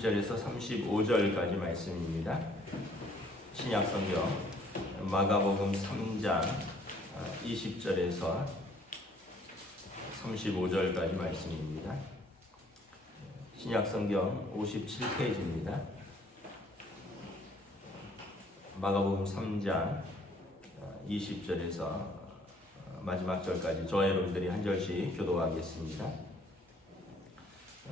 20절에서 35절까지 말씀입니다. 신약 성경 마가복음 3장 20절에서 35절까지 말씀입니다. 신약성경 57페이지입니다. 마가복음 3장 20절에서 마지막 절까지 저와 여러분들이 한 절씩 교도하겠습니다.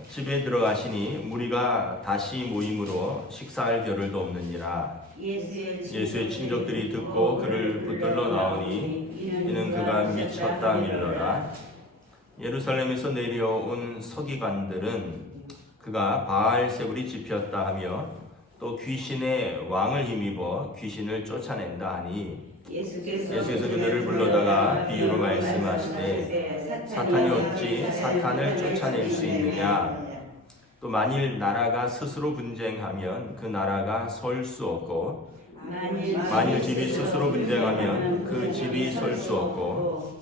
집에 들어가시니 무리가 다시 모임으로 식사할 겨를도 없느니라. 예수의 친족들이 듣고 그를 붙들러 나오니 이는 그가 미쳤다 밀러라. 예루살렘에서 내려온 서기관들은 그가 바알세불이 집혔다 하며 또 귀신의 왕을 힘입어 귀신을 쫓아낸다 하니 예수께서 그들을 불러다가 비유로 말씀하시되 사탄이 어찌 사탄을 쫓아낼 수 있느냐? 또 만일 나라가 스스로 분쟁하면 그 나라가 설 수 없고 만일 집이 스스로 분쟁하면 그 집이 설 수 없고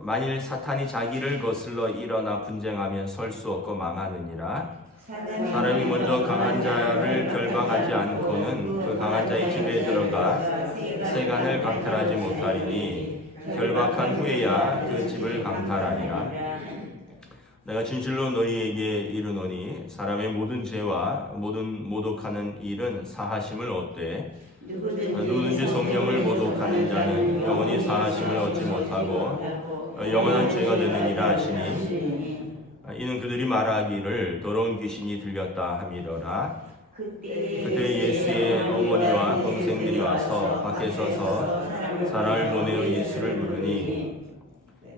만일 사탄이 자기를 거슬러 일어나 분쟁하면 설 수 없고 망하느니라 사람이 먼저 강한 자를 결박하지 않고는 그 강한 자의 집에 들어가 세간을 강탈하지 못하리니 결박한 후에야 그 집을 강탈하리라. 내가 진실로 너희에게 이르노니 사람의 모든 죄와 모든 모독하는 일은 사하심을 얻되 누구든지 성령을 모독하는 자는 영원히 사하심을 얻지 못하고 영원한 죄가 되느니라 하시니 이는 그들이 말하기를 더러운 귀신이 들렸다 함이더라 그때 예수의 어머니와 동생들이 와서 밖에 서서 사람을 보내어 예수를 부르니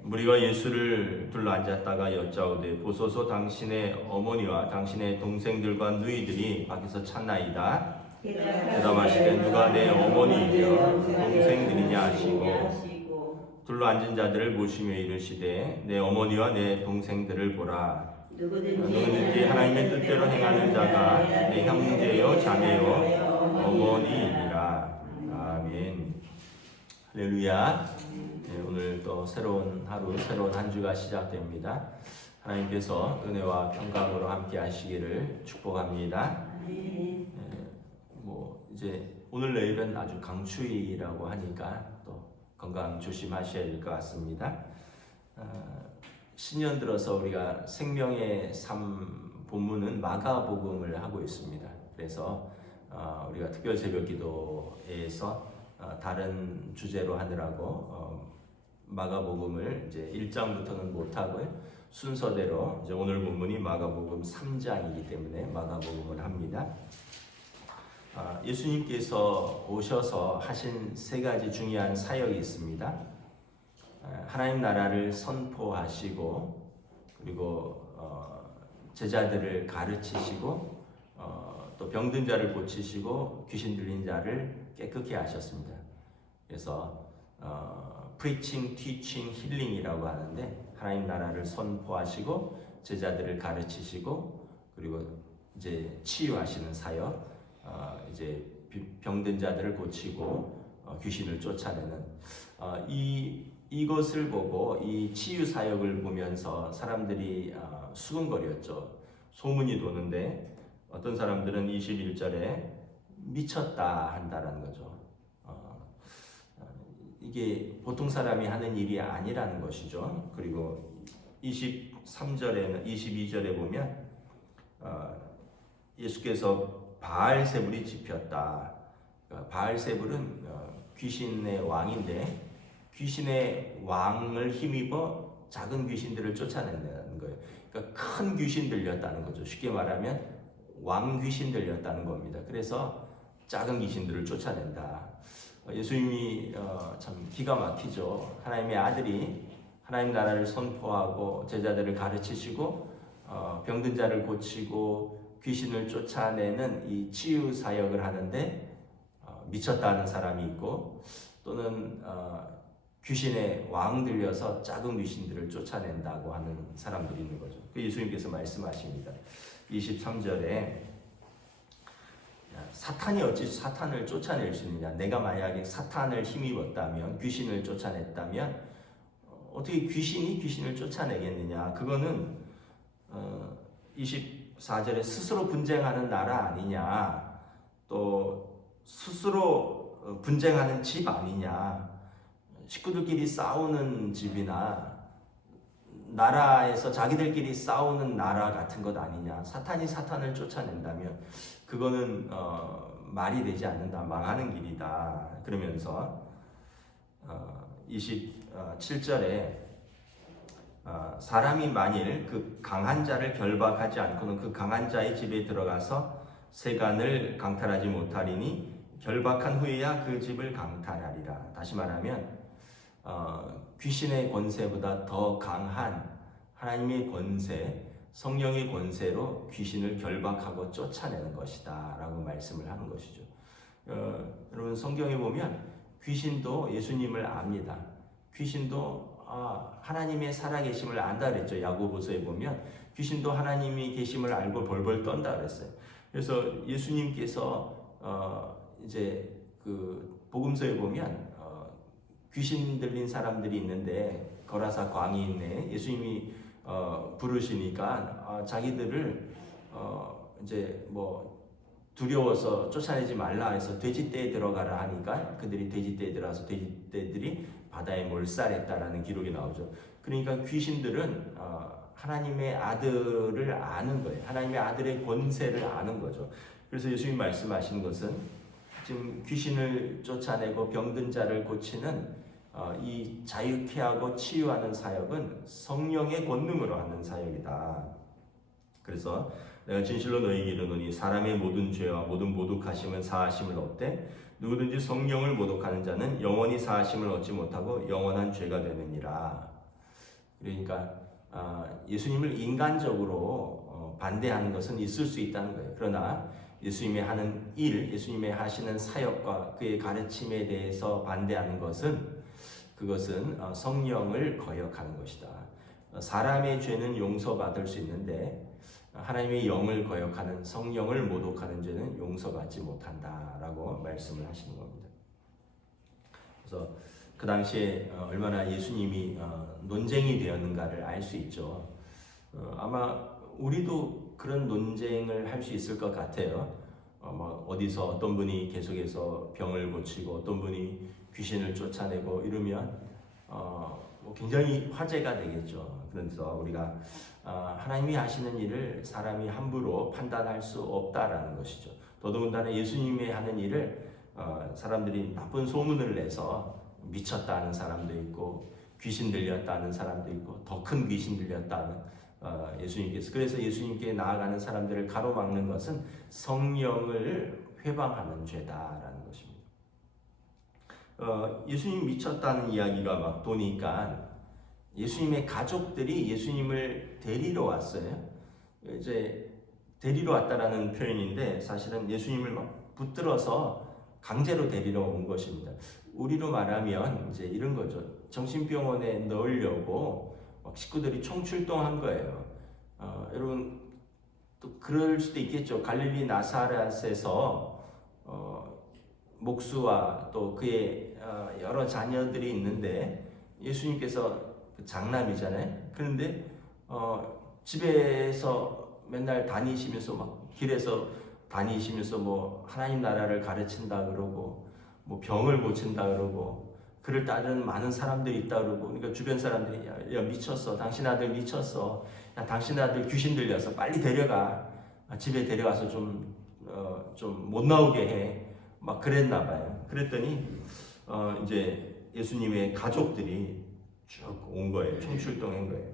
무리가 예수를 둘러 앉았다가 여짜오되 보소서 당신의 어머니와 당신의 동생들과 누이들이 밖에서 찾나이다. 대답하시되 누가 내 어머니이며 동생들이냐 하시고 둘러 앉은 자들을 보시며 이르시되 내 어머니와 내 동생들을 보라. 누구든지 하나님의 뜻대로 행하는 자가 내 형제요 자매요 어머니이니라. 아멘. 할렐루야. 네, 오늘 또 새로운 하루 새로운 한 주가 시작됩니다. 하나님께서 은혜와 평강으로 함께 하시기를 축복합니다. 네, 뭐 이제 오늘 내일은 아주 강추위라고 하니까 또 건강 조심하셔야 될 것 같습니다. 어, 신년 들어서 우리가 생명의 삶 본문은 마가복음을 하고 있습니다. 그래서 어, 우리가 특별 새벽 기도에서 어, 다른 주제로 하느라고 어, 마가복음을 이제 1장부터는 못 하고요. 순서대로 이제 오늘 본문이 마가복음 3장이기 때문에 마가복음을 합니다. 아, 예수님께서 오셔서 하신 세 가지 중요한 사역이 있습니다. 아, 하나님 나라를 선포하시고 그리고 어, 제자들을 가르치시고 어, 또 병든 자를 고치시고 귀신 들린 자를 깨끗게 하셨습니다. 그래서 어, preaching, teaching, healing이라고 하는데 하나님 나라를 선포하시고 제자들을 가르치시고 그리고 이제 치유하시는 사역 어, 이제 비- 병든 자들을 고치고 어, 귀신을 쫓아내는 어, 이 이것을 보고 이 치유 사역을 보면서 사람들이 어, 수근거렸죠. 소문이 도는데 어떤 사람들은 21절에 미쳤다 한다라는 거죠. 어, 어, 이게 보통 사람이 하는 일이 아니라는 것이죠. 그리고 23절에는 22절에 보면 어, 예수께서 바알세불이 집혔다. 그러니까 바알세불은 어, 귀신의 왕인데 귀신의 왕을 힘입어 작은 귀신들을 쫓아낸다는 거예요. 그러니까 큰 귀신 들렸다는 거죠. 쉽게 말하면 왕 귀신 들렸다는 겁니다. 그래서 작은 귀신들을 쫓아낸다. 어, 예수님이 어, 참 기가 막히죠. 하나님의 아들이 하나님 나라를 선포하고 제자들을 가르치시고 어, 병든 자를 고치고 귀신을 쫓아내는 이 치유 사역을 하는데 어, 미쳤다는 사람이 있고 또는 어, 귀신의 왕 들려서 작은 귀신들을 쫓아낸다고 하는 사람들이 있는 거죠. 그 예수님께서 말씀하십니다. 23절에 사탄이 어찌 사탄을 쫓아낼 수 있느냐? 내가 만약에 사탄을 힘입었다면 귀신을 쫓아냈다면 어, 어떻게 귀신이 귀신을 쫓아내겠느냐? 그거는 어, 24절에 스스로 분쟁하는 나라 아니냐? 또 스스로 어, 분쟁하는 집 아니냐. 식구들끼리 싸우는 집이나 나라에서 자기들끼리 싸우는 나라 같은 것 아니냐. 사탄이 사탄을 쫓아낸다면 그거는 어, 말이 되지 않는다. 망하는 길이다. 그러면서 어, 27절에 어, 사람이 만일 그 강한 자를 결박하지 않고는 그 강한 자의 집에 들어가서 세간을 강탈하지 못하리니 결박한 후에야 그 집을 강탈하리라. 다시 말하면 어, 귀신의 권세보다 더 강한 하나님의 권세, 성령의 권세로 귀신을 결박하고 쫓아내는 것이다 라고 말씀을 하는 것이죠. 어, 여러분 성경에 보면 귀신도 예수님을 압니다. 귀신도 아, 하나님의 살아계심을 안다 그랬죠. 야고보서에 보면 귀신도 하나님이 계심을 알고 벌벌 떤다 그랬어요. 그래서 예수님께서 어, 이제 그 복음서에 보면 어, 귀신 들린 사람들이 있는데 거라사 광이 있네. 예수님이 어, 부르시니까 아, 자기들을 어, 이제 뭐 두려워서 쫓아내지 말라 해서 돼지떼에 들어가라 하니까 그들이 돼지떼에 들어가서 돼지떼들이 바다에 몰살했다라는 기록이 나오죠. 그러니까 귀신들은 어, 하나님의 아들을 아는 거예요. 하나님의 아들의 권세를 아는 거죠. 그래서 예수님 말씀하신 것은 지금 귀신을 쫓아내고 병든 자를 고치는 어, 이 자유케 하고 치유하는 사역은 성령의 권능으로 하는 사역이다. 그래서 내가 진실로 너희에게 이르노니 사람의 모든 죄와 모든 모독하심은 사하심을 얻되 누구든지 성령을 모독하는 자는 영원히 사하심을 얻지 못하고 영원한 죄가 되느니라. 그러니까 아, 예수님을 인간적으로 어, 반대하는 것은 있을 수 있다는 거예요. 그러나 예수님이 하는 일, 예수님이 하시는 사역과 그의 가르침에 대해서 반대하는 것은 그것은 어, 성령을 거역하는 것이다. 어, 사람의 죄는 용서받을 수 있는데 하나님의 영을 거역하는 성령을 모독하는 죄는 용서받지 못한다라고 말씀을 하시는 겁니다. 그래서 그 당시에 어, 얼마나 예수님이 어, 논쟁이 되었는가를 알 수 있죠. 어, 아마 우리도 그런 논쟁을 할 수 있을 것 같아요. 뭐 어디서 어떤 분이 계속해서 병을 고치고 어떤 분이 귀신을 쫓아내고 이러면 뭐 굉장히 화제가 되겠죠. 그래서 우리가 하나님이 하시는 일을 사람이 함부로 판단할 수 없다라는 것이죠. 더더군다나 예수님이 하는 일을 사람들이 나쁜 소문을 내서 미쳤다는 사람도 있고 귀신 들렸다는 사람도 있고 더 큰 귀신 들렸다는 어, 예수님께서 그래서 예수님께 나아가는 사람들을 가로막는 것은 성령을 회방하는 죄다라는 것입니다. 어, 예수님 미쳤다는 이야기가 막 도니까 예수님의 가족들이 예수님을 데리러 왔어요. 이제 데리러 왔다라는 표현인데 사실은 예수님을 막 붙들어서 강제로 데리러 온 것입니다. 우리로 말하면 이제 이런 거죠. 정신병원에 넣으려고 막 식구들이 총출동한 거예요. 어, 여러분 또 그럴 수도 있겠죠. 갈릴리 나사렛에서 어, 목수와 또 그의 어, 여러 자녀들이 있는데 예수님께서 그 장남이잖아요. 그런데 어, 집에서 맨날 다니시면서 막 길에서 다니시면서 뭐 하나님 나라를 가르친다 그러고 뭐 병을 고친다 그러고 그를 따르는 많은 사람들이 있다 그러고 그러니까 주변 사람들이 야, 야 미쳤어. 당신 아들 미쳤어. 야 당신 아들 귀신 들려서 빨리 데려가. 아, 집에 데려가서 좀 어, 좀 못 나오게 해 막 그랬나 봐요. 그랬더니 어, 이제 예수님의 가족들이 쭉 온 거예요. 총출동한 거예요.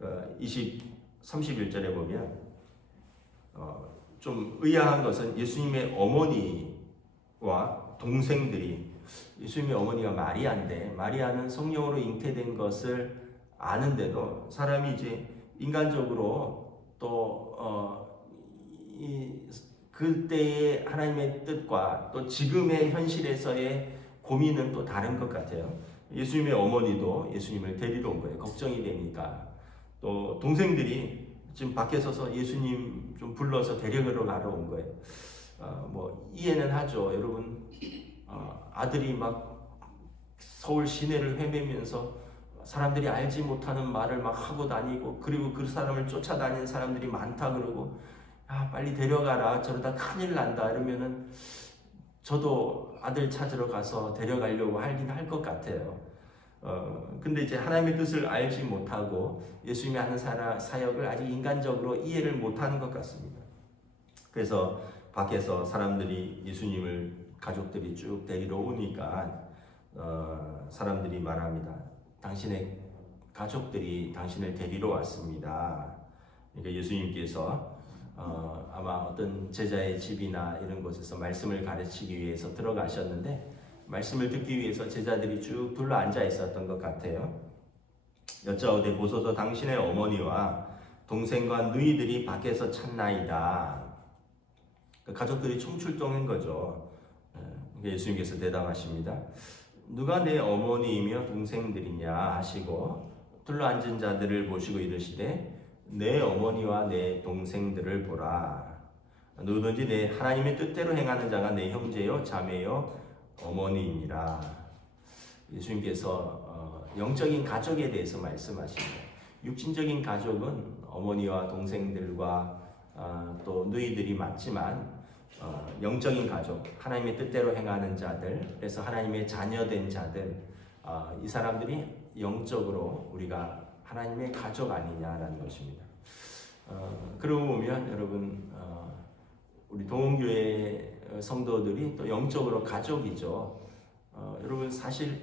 어, 20 31절에 보면 어, 좀 의아한 것은 예수님의 어머니와 동생들이 예수님의 어머니가 마리아인데 마리아는 성령으로 잉태된 것을 아는데도 사람이 이제 인간적으로 또 어, 이, 그때의 하나님의 뜻과 또 지금의 현실에서의 고민은 또 다른 것 같아요. 예수님의 어머니도 예수님을 데리러 온 거예요. 걱정이 되니까. 또 동생들이 지금 밖에 서서 예수님 좀 불러서 데려가러 가러 온 거예요. 어, 뭐 이해는 하죠. 여러분 어, 아들이 막 서울 시내를 헤매면서 사람들이 알지 못하는 말을 막 하고 다니고 그리고 그 사람을 쫓아다니는 사람들이 많다 그러고 아 빨리 데려가라 저러다 큰일 난다 이러면은 저도 아들 찾으러 가서 데려가려고 하긴 할 것 같아요. 어, 근데 이제 하나님의 뜻을 알지 못하고 예수님이 하는 사라, 사역을 아직 인간적으로 이해를 못하는 것 같습니다. 그래서 밖에서 사람들이 예수님을 가족들이 쭉 데리러 오니까 어, 사람들이 말합니다. 당신의 가족들이 당신을 데리러 왔습니다. 그러니까 예수님께서 어, 아마 어떤 제자의 집이나 이런 곳에서 말씀을 가르치기 위해서 들어가셨는데 말씀을 듣기 위해서 제자들이 쭉 둘러 앉아 있었던 것 같아요. 여짜오되 보소서 당신의 어머니와 동생과 누이들이 밖에서 찾나이다. 그 가족들이 총출동한 거죠. 예, 예수님께서 대답하십니다. 누가 내 어머니이며 동생들이냐 하시고 둘러 앉은 자들을 보시고 이르시되 내 어머니와 내 동생들을 보라. 누구든지 내 하나님의 뜻대로 행하는 자가 내 형제요 자매요 어머니이니라. 예수님께서 어, 영적인 가족에 대해서 말씀하십니다. 육신적인 가족은 어머니와 동생들과 어, 또 누이들이 맞지만 어, 영적인 가족, 하나님의 뜻대로 행하는 자들, 그래서 하나님의 자녀된 자들, 어, 이 사람들이 영적으로 우리가 하나님의 가족 아니냐라는 것입니다. 어, 그러고 보면 여러분 어, 우리 동원교회 성도들이 또 영적으로 가족이죠. 어, 여러분 사실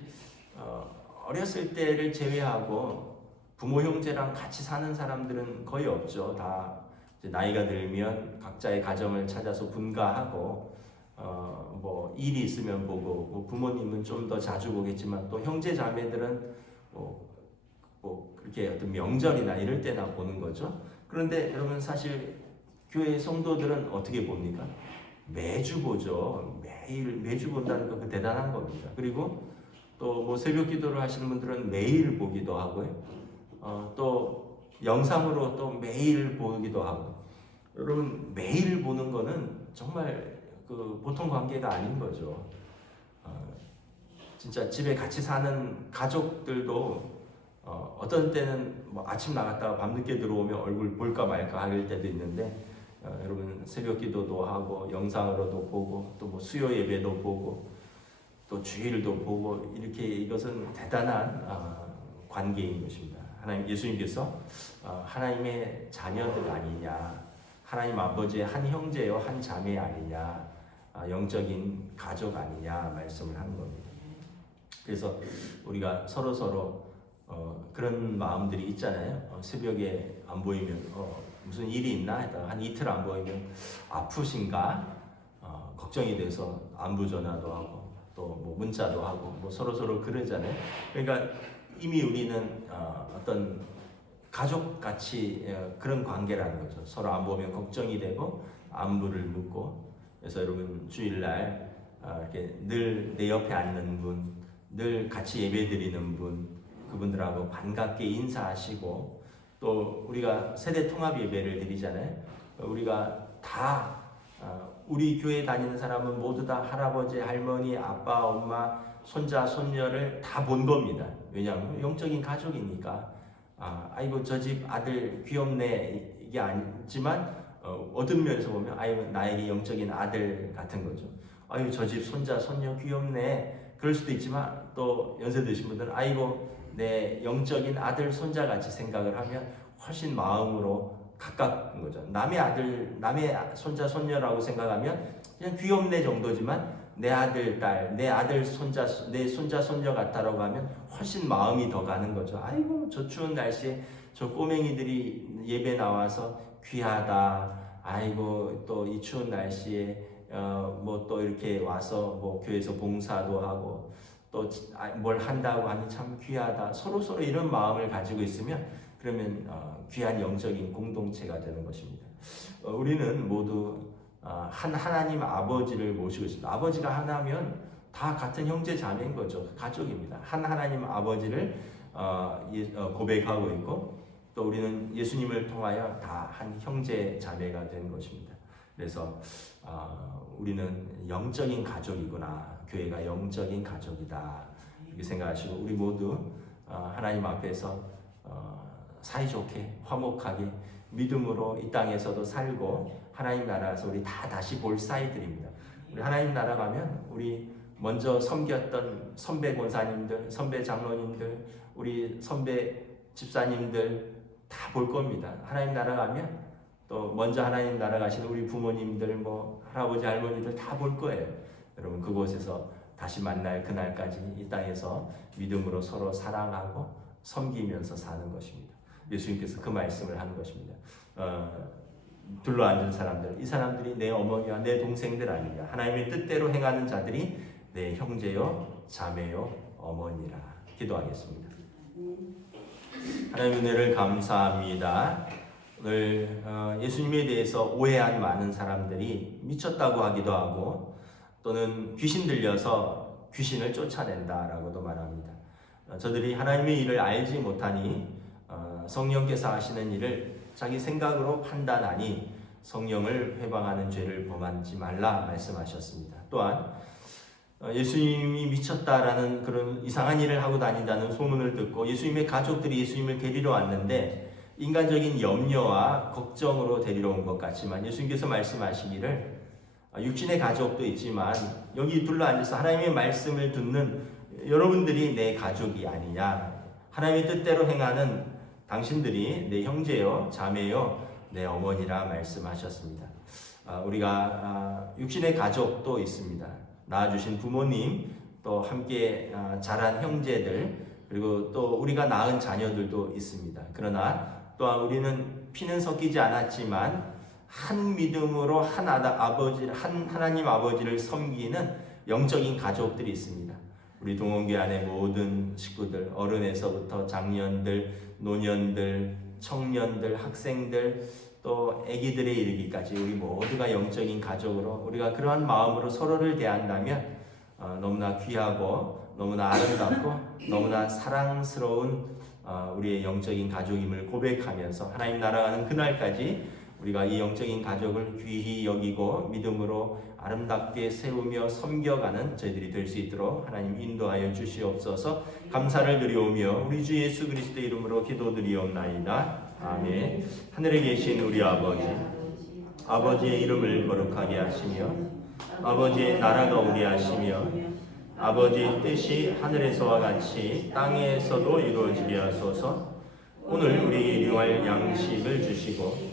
어, 어렸을 때를 제외하고 부모 형제랑 같이 사는 사람들은 거의 없죠. 다 나이가 들면 각자의 가정을 찾아서 분가하고 어, 뭐 일이 있으면 보고 뭐 부모님은 좀 더 자주 보겠지만 또 형제 자매들은 뭐, 뭐 그렇게 어떤 명절이나 이럴 때나 보는 거죠. 그런데 여러분 사실 교회 성도들은 어떻게 봅니까? 매주 보죠. 매일 매주 본다는 거그 대단한 겁니다. 그리고 또 뭐 새벽 기도를 하시는 분들은 매일 보기도 하고요. 어, 또 영상으로 또 매일 보기도 하고. 여러분 매일 보는 거는 정말 그 보통 관계가 아닌 거죠. 어, 진짜 집에 같이 사는 가족들도 어, 어떤 때는 뭐 아침 나갔다가 밤늦게 들어오면 얼굴 볼까 말까 할 때도 있는데 어, 여러분 새벽 기도도 하고 영상으로도 보고 또 뭐 수요 예배도 보고 또 주일도 보고 이렇게 이것은 대단한 어, 관계인 것입니다. 하나님 예수님께서 어, 하나님의 자녀들 아니냐, 하나님 아버지의 한 형제요 한 자매 아니냐, 아, 영적인 가족 아니냐 말씀을 하는 겁니다. 그래서 우리가 서로 서로 어, 그런 마음들이 있잖아요. 어, 새벽에 안 보이면 어, 무슨 일이 있나 했다가 한 이틀 안 보이면 아프신가 어, 걱정이 돼서 안부 전화도 하고 또 뭐 문자도 하고 뭐 서로 서로 그러잖아요. 그러니까 이미 우리는 어, 어떤 가족 같이 어, 그런 관계라는 거죠. 서로 안 보면 걱정이 되고 안부를 묻고 그래서 여러분 주일날 어, 이렇게 늘 내 옆에 앉는 분, 늘 같이 예배 드리는 분, 그분들하고 반갑게 인사하시고 또 우리가 세대 통합 예배를 드리잖아요. 우리가 다 어, 우리 교회 다니는 사람은 모두 다 할아버지, 할머니, 아빠, 엄마, 손자, 손녀를 다 본 겁니다. 왜냐하면 영적인 가족이니까. 아, 아이고 저 집 아들 귀엽네 이게 아니지만 어, 어떤 면에서 보면 아이고 나에게 영적인 아들 같은 거죠. 아유 저집 손자, 손녀 귀엽네. 그럴 수도 있지만 또 연세 드신 분들은 아이고 내 영적인 아들, 손자 같이 생각을 하면 훨씬 마음으로 가까운 거죠. 남의 아들, 남의 손자, 손녀라고 생각하면 그냥 귀엽네 정도지만 내 아들, 딸, 내 아들, 손자, 내 손자, 손녀 같다라고 하면 훨씬 마음이 더 가는 거죠. 아이고, 저 추운 날씨에 저 꼬맹이들이 예배 나와서 귀하다. 아이고, 또 이 추운 날씨에 어, 뭐 또 이렇게 와서 뭐 교회에서 봉사도 하고 또 뭘 한다고 하니 참 귀하다. 서로 서로 이런 마음을 가지고 있으면 그러면 어, 귀한 영적인 공동체가 되는 것입니다. 어, 우리는 모두 어, 한 하나님 아버지를 모시고 있습니다. 아버지가 하나면 다 같은 형제 자매인 거죠. 가족입니다. 한 하나님 아버지를 어, 예, 어, 고백하고 있고 또 우리는 예수님을 통하여 다 한 형제 자매가 된 것입니다. 그래서 어, 우리는 영적인 가족이구나. 교회가 영적인 가족이다. 이렇게 생각하시고 우리 모두 어, 하나님 앞에서 어, 사이좋게 화목하게 믿음으로 이 땅에서도 살고 하나님 나라에서 우리 다 다시 볼 사이들입니다. 우리 하나님 나라 가면 우리 먼저 섬겼던 선배 권사님들, 선배 장로님들, 우리 선배 집사님들 다 볼 겁니다. 하나님 나라 가면 또 먼저 하나님 나라 가시는 우리 부모님들, 뭐 할아버지 할머니들 다 볼 거예요. 여러분 그곳에서 다시 만날 그날까지 이 땅에서 믿음으로 서로 사랑하고 섬기면서 사는 것입니다. 예수님께서 그 말씀을 하는 것입니다. 어, 둘러 앉은 사람들, 이 사람들이 내 어머니와 내 동생들 아니냐. 하나님의 뜻대로 행하는 자들이 내 형제요, 자매요, 어머니라. 기도하겠습니다. 하나님 은혜를 감사합니다. 오늘 어, 예수님에 대해서 오해한 많은 사람들이 미쳤다고 하기도 하고 또는 귀신 들려서 귀신을 쫓아낸다라고도 말합니다. 어, 저들이 하나님의 일을 알지 못하니 어, 성령께서 하시는 일을 자기 생각으로 판단하니 성령을 회방하는 죄를 범하지 말라 말씀하셨습니다. 또한 어, 예수님이 미쳤다라는 그런 이상한 일을 하고 다닌다는 소문을 듣고 예수님의 가족들이 예수님을 데리러 왔는데 인간적인 염려와 걱정으로 데리러 온 것 같지만 예수님께서 말씀하시기를 아, 육신의 가족도 있지만 여기 둘러 앉아서 하나님의 말씀을 듣는 여러분들이 내 가족이 아니냐 하나님의 뜻대로 행하는 당신들이 내 형제요 자매요 내 어머니라 말씀하셨습니다. 아, 우리가 아, 육신의 가족도 있습니다. 낳아주신 부모님 또 함께 아, 자란 형제들 그리고 또 우리가 낳은 자녀들도 있습니다. 그러나 또한 우리는 피는 섞이지 않았지만 한 믿음으로 한 아버지 한 하나님 아버지를 섬기는 영적인 가족들이 있습니다. 우리 동원교 안에 모든 식구들 어른에서부터 장년들, 노년들, 청년들, 학생들 또 아기들에 이르기까지 우리 모두가 영적인 가족으로 우리가 그러한 마음으로 서로를 대한다면 어, 너무나 귀하고 너무나 아름답고 너무나 사랑스러운 어, 우리의 영적인 가족임을 고백하면서 하나님 나라가는 그날까지 우리가 이 영적인 가족을 귀히 여기고 믿음으로 아름답게 세우며 섬겨가는 저희들이 될 수 있도록 하나님 인도하여 주시옵소서. 감사를 드리오며 우리 주 예수 그리스도 이름으로 기도드리옵나이다. 아멘. 하늘에 계신 우리 아버지 아버지의 이름을 거룩하게 하시며 아버지의 나라가 오게 하시며 아버지의 뜻이 하늘에서와 같이 땅에서도 이루어지게 하소서. 오늘 우리에게 일용할 양식을 주시고